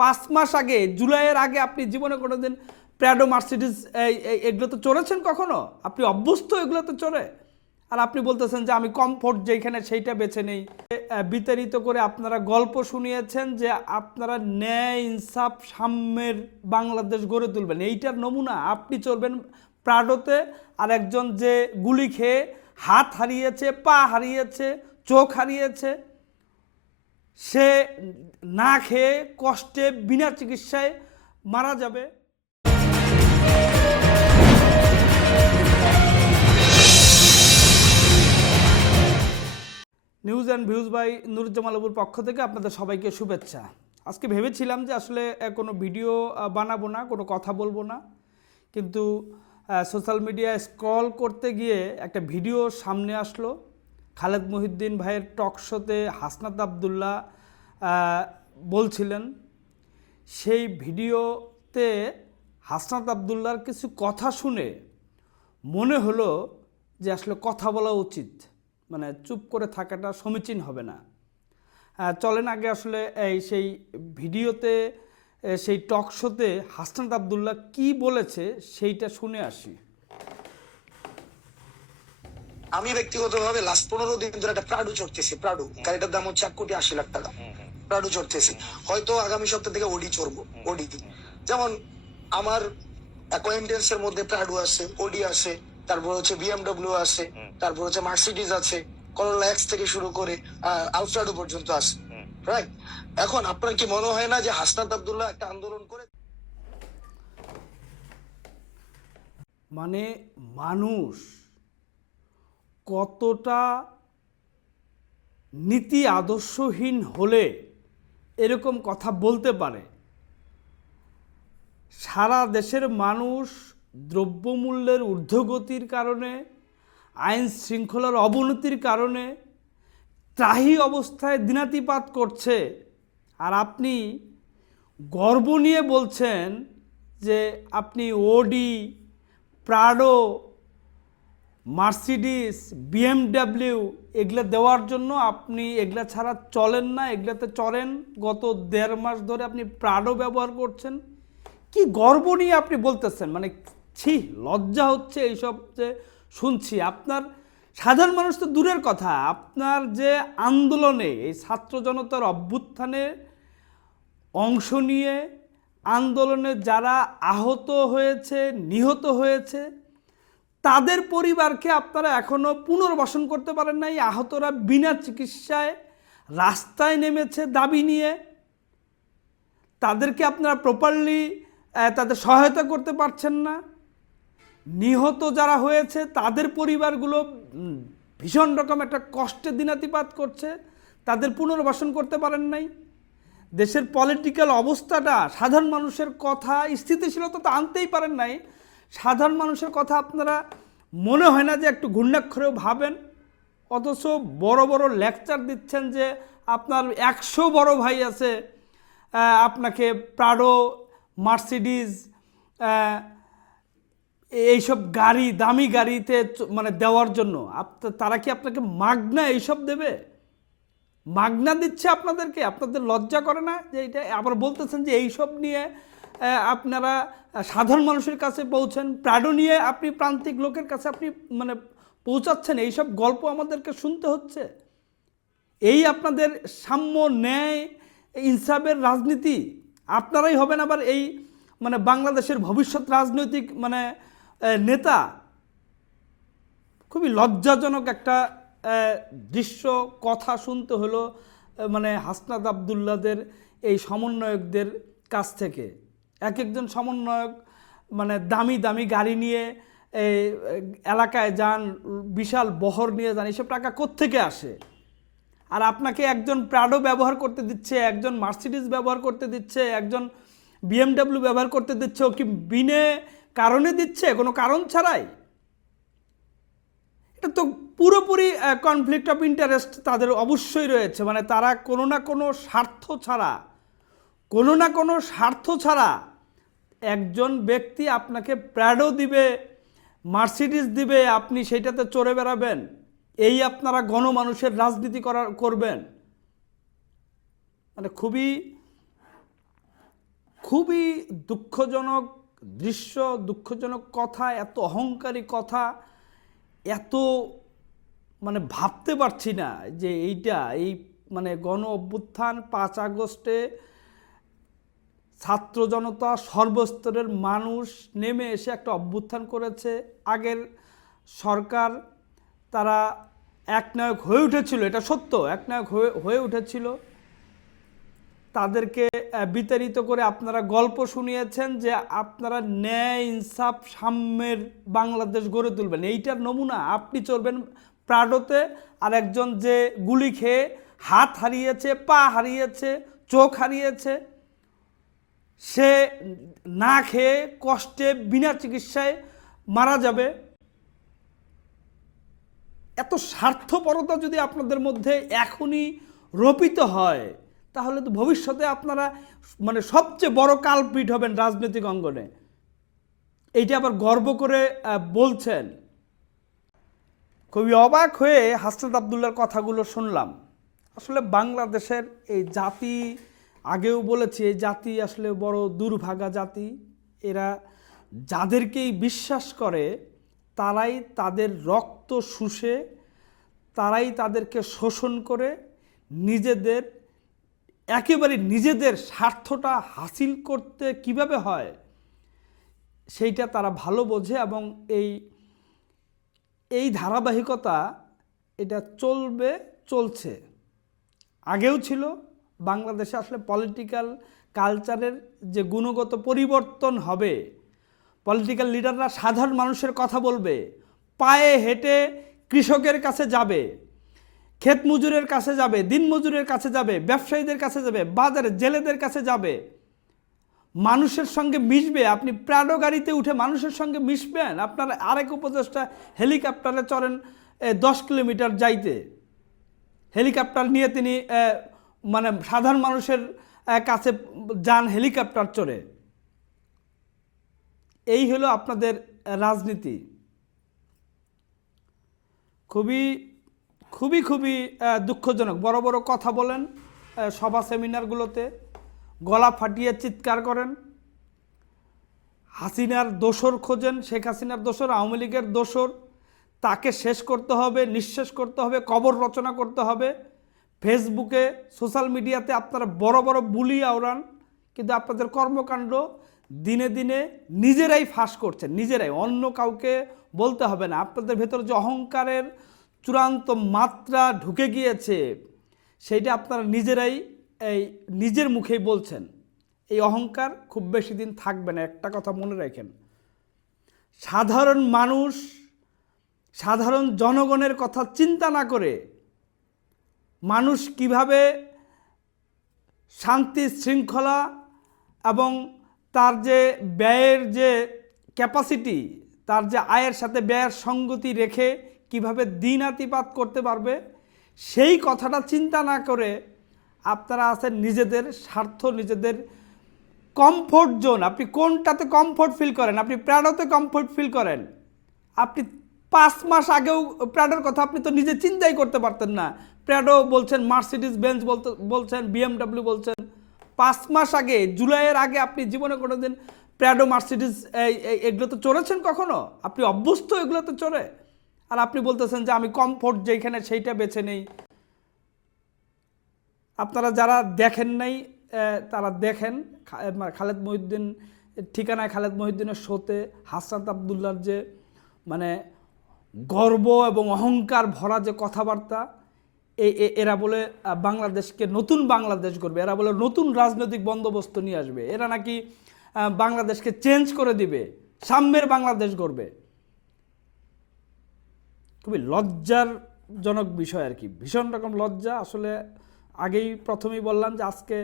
পাঁচ মাস আগে, জুলাইয়ের আগে আপনি জীবনে কোনো দিন প্র্যাডো মার্সিডিস এই- এগুলোতে চড়েছেন কখনো? আপনি অভ্যস্ত এগুলো তো চড়ে? আর আপনি বলতেছেন যে আমি কমফোর্ট যেখানে সেইটা বেছে নেই। বিতাড়িত করে আপনারা গল্প শুনিয়েছেন যে আপনারা ন্যায়, ইনসাফ, সাম্যের বাংলাদেশ গড়ে তুলবেন। এইটার নমুনা আপনি চলবেন প্রাডোতে আর একজন যে গুলি খেয়ে হাত হারিয়েছে, পা হারিয়েছে, চোখ হারিয়েছে সে না খেয়ে কষ্টে বিনা চিকিৎসায় মারা যাবে। নিউজ অ্যান্ড ভিউজ বাই নুরুজ্জামালবুর পক্ষ থেকে আপনাদের সবাইকে শুভেচ্ছা। আজকে ভেবেছিলাম যে আসলে কোনো ভিডিও বানাবো না, কোনো কথা বলব না। কিন্তু সোশ্যাল মিডিয়ায় স্ক্রল করতে গিয়ে একটা ভিডিও সামনে আসলো। খালেদ মহিউদ্দিন ভাইয়ের টক শোতে হাসনাত আবদুল্লাহ বলছিলেন, সেই ভিডিওতে হাসনাত আবদুল্লার কিছু কথা শুনে মনে হলো যে আসলে কথা বলা উচিত। মানে চুপ করে থাকাটা সমীচীন হবে না। চলেন আগে আসলে এই সেই ভিডিওতে সেই টক শোতে হাসনাত আবদুল্লাহ কী বলেছে সেইটা শুনে আসি। আমি ব্যক্তিগতভাবে লাস্ট পনেরো দিন ধরে একটা প্রাডু চড়তেছি প্রাডু গাড়িটার দাম হচ্ছে এক কোটি আশি লাখ টাকা। প্রাডু চড়তেছি। হয়তো আগামী সপ্তাহ থেকে ওডি চড়বো ওডি যেমন আমার অ্যাকোয়েন্টেন্স এর মধ্যে প্রাডু আছে ওডি আছে তারপর হচ্ছে বিএমডব্লিউ আছে তারপর হচ্ছে মার্সিডিজ আছে করোলা এক্স থেকে শুরু করে আলফ্রাডো পর্যন্ত আছে। রাইট এখন আপনার কি মনে হয় না যে হাসনাত আবদুল্লাহ একটা আন্দোলন করে মানে মানুষ কতটা নীতি আদর্শহীন হলে এরকম কথা বলতে পারে? সারা দেশের মানুষ দ্রব্যমূল্যের ঊর্ধ্বগতির কারণে, আইন শৃঙ্খলার অবনতির কারণে ত্রাহি অবস্থায় দিনাতিপাত করছে। আর আপনি গর্ব নিয়ে বলছেন যে আপনি ওডি, প্রাডো মার্সিডিস, বিএমডাব্লিউ, এগুলো দেওয়ার জন্য আপনি এগুলা ছাড়া চলেন না, এগুলাতে চলেন গত দেড় মাস ধরে আপনি প্রাডো ব্যবহার করছেন। কি গর্ব নিয়ে আপনি বলতেছেন? মানে ছি, লজ্জা হচ্ছে এইসব যে শুনছি। আপনার, সাধারণ মানুষ তো দূরের কথা। আপনার যে আন্দোলনে, এই ছাত্র জনতার অভ্যুত্থানে অংশ নিয়ে আন্দোলনে যারা আহত হয়েছে, নিহত হয়েছে তাদের পরিবারকে আপনারা এখনও পুনর্বাসন করতে পারেন নাই। আহতরা বিনা চিকিৎসায় রাস্তায় নেমেছে দাবি নিয়ে। তাদেরকে আপনারা প্রপারলি তাদের সহায়তা করতে পারছেন না। নিহত যারা হয়েছে, তাদের পরিবারগুলো ভীষণ রকম একটা কষ্টে দিনাতিপাত করছে। তাদের পুনর্বাসন করতে পারেন নাই। দেশের পলিটিক্যাল অবস্থাটা সাধারণ মানুষের কথা, স্থিতিশীলতা তো আনতেই পারেন নাই। সাধারণ মানুষের কথা আপনারা মনে হয় না যে একটু ঘূর্ণাক্ষরেও ভাবেন। অথচ বড় বড় লেকচার দিচ্ছেন যে আপনার একশো বড় ভাই আছে আপনাকে প্রাডো মার্সিডিজ এইসব গাড়ি, দামি গাড়িতে মানে দেওয়ার জন্য। তারা কি আপনাকে মাগনা এইসব দেবে? মাগনা দিচ্ছে আপনাদেরকে। আপনাদের লজ্জা করে না যে এটা? আবার বলতেছেন যে এইসব নিয়ে আপনারা সাধারণ মানুষের কাছে পৌঁছেন। প্রাডো নিয়ে আপনি প্রান্তিক লোকের কাছে আপনি মানে পৌঁছাচ্ছেন। এইসব গল্প আমাদেরকে শুনতে হচ্ছে। এই আপনাদের সাম্য ন্যায় ইনসাফের রাজনীতি, আপনারাই হবেন আবার এই মানে বাংলাদেশের ভবিষ্যৎ রাজনৈতিক মানে নেতা। খুবই লজ্জাজনক একটা দৃশ্য, কথা শুনতে হলো মানে হাসনাত আবদুল্লাদের এই সমন্বয়কদের কাছ থেকে। এক একজন সমন্বয়ক মানে দামি দামি গাড়ি নিয়ে এই এলাকায় যান, বিশাল বহর নিয়ে যান, এসব টাকা কোত্থেকে আসে? আর আপনাকে একজন প্রাডো ব্যবহার করতে দিচ্ছে, একজন মার্সিডিস ব্যবহার করতে দিচ্ছে, একজন বিএমডাব্লিউ ব্যবহার করতে দিচ্ছে কি বিনে কারণে দিচ্ছে? কোনো কারণ ছাড়াই? এটা তো পুরোপুরি কনফ্লিক্ট অফ ইন্টারেস্ট তাদের অবশ্যই রয়েছে। মানে তারা কোনো না কোনো স্বার্থ ছাড়া, কোনো না কোনো স্বার্থ ছাড়া একজন ব্যক্তি আপনাকে প্র্যাডো দিবে মার্সিডিজ দিবে, আপনি সেইটাতে চড়ে বেড়াবেন। এই আপনারা গণমানুষের রাজনীতি করার করবেন। মানে খুবই খুবই দুঃখজনক দৃশ্য, দুঃখজনক কথা, এত অহংকারী কথা, এত মানে ভাবতে পারছি না যে এইটা, এই মানে গণ অভ্যুত্থান পাঁচ আগস্টে ছাত্র জনতা সর্বস্তরের মানুষ নেমে এসে একটা অভ্যুত্থান করেছে। আগের সরকার তারা একনায়ক হয়ে উঠেছিল, এটা সত্য, একনায়ক হয়ে হয়ে উঠেছিল। তাদেরকে বিতাড়িত করে আপনারা গল্প শুনিয়েছেন যে আপনারা ন্যায়, ইনসাফ, সাম্যের বাংলাদেশ গড়ে তুলবেন। এইটার নমুনা আপনি চলবেন প্রাডোতে আর একজন যে গুলি খেয়ে হাত হারিয়েছে, পা হারিয়েছে, চোখ হারিয়েছে সে না খেয়ে কষ্টে বিনা চিকিৎসায় মারা যাবে। এত স্বার্থপরতা যদি আপনাদের মধ্যে এখনই রোপিত হয়, তাহলে তো ভবিষ্যতে আপনারা মানে সবচেয়ে বড় কালপিট হবেন রাজনৈতিক অঙ্গনে। এইটা আবার গর্ব করে বলছেন। খুবই অবাক হয়ে হাসনাত আবদুল্লার কথাগুলো শুনলাম। আসলে বাংলাদেশের এই জাতি আগেও বলেছি, এই জাতি আসলে বড় দুর্ভাগা জাতি। এরা যাদেরকেই বিশ্বাস করে, তারাই তাদের রক্ত শুষে, তারাই তাদেরকে শোষণ করে, নিজেদের, একেবারে নিজেদের স্বার্থটা হাসিল করতে কীভাবে হয়, সেইটা তারা ভালো বোঝে এবং এই এই ধারাবাহিকতা এটা চলবে, চলছে। আগেও ছিল বাংলাদেশে আসলে পলিটিক্যাল কালচারের যে গুণগত পরিবর্তন হবে পলিটিক্যাল লিডাররা সাধারণ মানুষের কথা বলবে, পায়ে হেঁটে কৃষকের কাছে যাবে, ক্ষেত মজুরের কাছে যাবে, দিন মজুরের কাছে যাবে, ব্যবসায়ীদের কাছে যাবে, বাজারে জেলেদের কাছে যাবে, মানুষের সঙ্গে মিশবে, আপনি প্রাডো গাড়িতে উঠে মানুষের সঙ্গে মিশবেন, আপনার আরেক উপদেষ্টা হেলিকপ্টারে চড়েন দশ কিলোমিটার যাইতে, হেলিকপ্টার নিয়ে তিনি মানে সাধারণ মানুষের কাছে যান হেলিকপ্টার চড়ে। এই হলো আপনাদের রাজনীতি। খুবই খুবই খুবই দুঃখজনক। বড় বড় কথা বলেন সভা সেমিনারগুলোতে, গলা ফাটিয়ে চিৎকার করেন। হাসিনার দোসর খোঁজেন, শেখ হাসিনার দোসর, আওয়ামী লীগের দোসর। তাকে শেষ করতে হবে, নিঃশেষ করতে হবে, কবর রচনা করতে হবে। ফেসবুকে সোশ্যাল মিডিয়াতে আপনারা বড় বড় বুলি আওড়ান, কিন্তু আপনাদের কর্মকাণ্ড দিনে দিনে নিজেরাই ফাঁস করছেন, নিজেরাই। অন্য কাউকে বলতে হবে না। আপনাদের ভেতর যে অহংকারের চূড়ান্ত মাত্রা ঢুকে গিয়েছে, সেইটা আপনারা নিজেরাই এই নিজের মুখেই বলছেন। এই অহংকার খুব বেশি দিন থাকবে না। একটা কথা মনে রাখেন, সাধারণ মানুষ, সাধারণ জনগণের কথা চিন্তা না করে মানুষ কীভাবে শান্তি শৃঙ্খলা এবং তার যে ব্যয়ের যে ক্যাপাসিটি তার যে আয়ের সাথে ব্যয়ের সঙ্গতি রেখে কীভাবে দিনাতিপাত করতে পারবে, সেই কথাটা চিন্তা না করে আপনারা আছেন নিজেদের স্বার্থ, নিজেদের কমফোর্ট জোন আপনি কোনটাতে কমফোর্ট ফিল করেন? আপনি প্রাডোতে কমফোর্ট ফিল করেন? আপনি পাঁচ মাস আগেও প্রাডোর কথা আপনি তো নিজে চিন্তাই করতে পারতেন না। প্রাডো বলছেন মার্সিডিস বেঞ্চ বলছেন বিএমডাব্লিউ বলছেন। পাঁচ মাস আগে, জুলাইয়ের আগে আপনি জীবনে কোনো দিন প্রাডো মার্সিডিস এগুলোতে চড়েছেন কখনো? আপনি অভ্যস্ত এগুলোতে চড়ে? আর আপনি বলতেছেন যে, আমি কমফোর্ট যেখানে সেইটা বেছে নেই। আপনারা যারা দেখেন নাই তারা দেখেন খালেদ মহিউদ্দিন ঠিকানায় খালেদ মহিউদ্দিনের শোতে হাসনাত আবদুল্লার যে মানে গর্ব এবং অহংকার ভরা যে কথাবার্তা এরা বলে বাংলাদেশকে নতুন বাংলাদেশ করবে, এরা বলে নতুন রাজনৈতিক বন্দোবস্ত নিয়ে আসবে, এরা নাকি বাংলাদেশকে চেঞ্জ করে দিবে, সাম্যের বাংলাদেশ গড়বে খুবই লজ্জারজনক বিষয় আর কি, ভীষণ রকম লজ্জা। আসলে আগেই প্রথমেই বললাম যে আজকে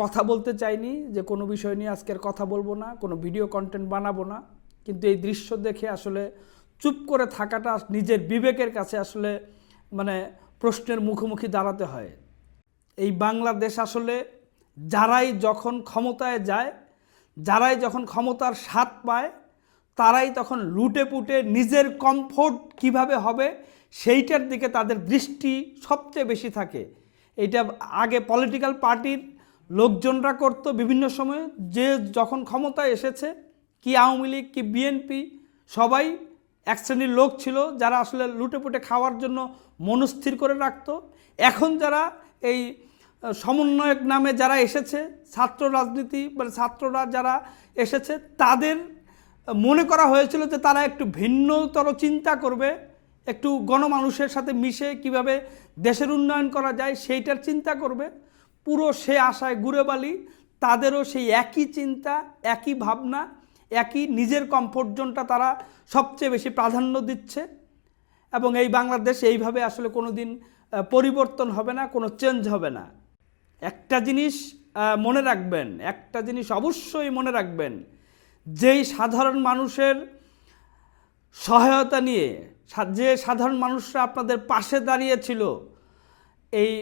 কথা বলতে চাইনি, যে কোনো বিষয় নিয়ে আজকের কথা বলব না, কোনো ভিডিও কন্টেন্ট বানাবো না। কিন্তু এই দৃশ্য দেখে আসলে চুপ করে থাকাটা নিজের বিবেকের কাছে আসলে মানে প্রশ্নের মুখোমুখি দাঁড়াতে হয়। এই বাংলাদেশ আসলে যারাই যখন ক্ষমতায় যায়, যারাই যখন ক্ষমতার স্বাদ পায়, তারাই তখন লুটে পুটে নিজের কমফোর্ট কীভাবে হবে, সেইটার দিকে তাদের দৃষ্টি সবচেয়ে বেশি থাকে। এটা আগে পলিটিক্যাল পার্টির লোকজনরা করত বিভিন্ন সময়ে। যে যখন ক্ষমতায় এসেছে, কি আওয়ামী লীগ, কি বিএনপি সবাই এক শ্রেণির লোক ছিল যারা আসলে লুটেপুটে খাওয়ার জন্য মনস্থির করে রাখত। এখন যারা এই সমন্বয়ক নামে যারা এসেছে, ছাত্র রাজনীতি মানে ছাত্ররা যারা এসেছে, তাদের মনে করা হয়েছিল যে তারা একটু ভিন্নতর চিন্তা করবে, একটু গণমানুষের সাথে মিশে কীভাবে দেশের উন্নয়ন করা যায় সেইটার চিন্তা করবে। পুরো সে আশায় ঘুরে বালি, তাদেরও সেই একই চিন্তা, একই ভাবনা, একই নিজের কমফোর্ট জোনটা তারা সবচেয়ে বেশি প্রাধান্য দিচ্ছে। এবং এই বাংলাদেশ এইভাবে আসলে কোনো দিন পরিবর্তন হবে না, কোনো চেঞ্জ হবে না। একটা জিনিস মনে রাখবেন, একটা জিনিস অবশ্যই মনে রাখবেন, যেই সাধারণ মানুষের সহায়তা নিয়ে যে সাধারণ মানুষরা আপনাদের পাশে দাঁড়িয়েছিল, এই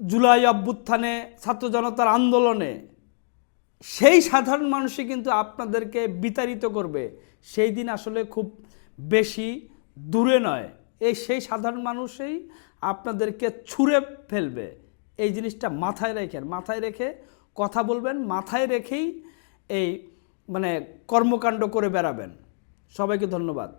জুলাই অভ্যুত্থানে ছাত্র জনতার আন্দোলনে, সেই সাধারণ মানুষই কিন্তু আপনাদেরকে বিতাড়িত করবে। সেই দিন আসলে খুব বেশি দূরে নয়। এই সেই সাধারণ মানুষই আপনাদেরকে ছুঁড়ে ফেলবে। এই জিনিসটা মাথায় রেখেন মাথায় রেখে কথা বলবেন, মাথায় রেখেই এই মানে কর্মকাণ্ড করে বেড়াবেন। সবাইকে ধন্যবাদ।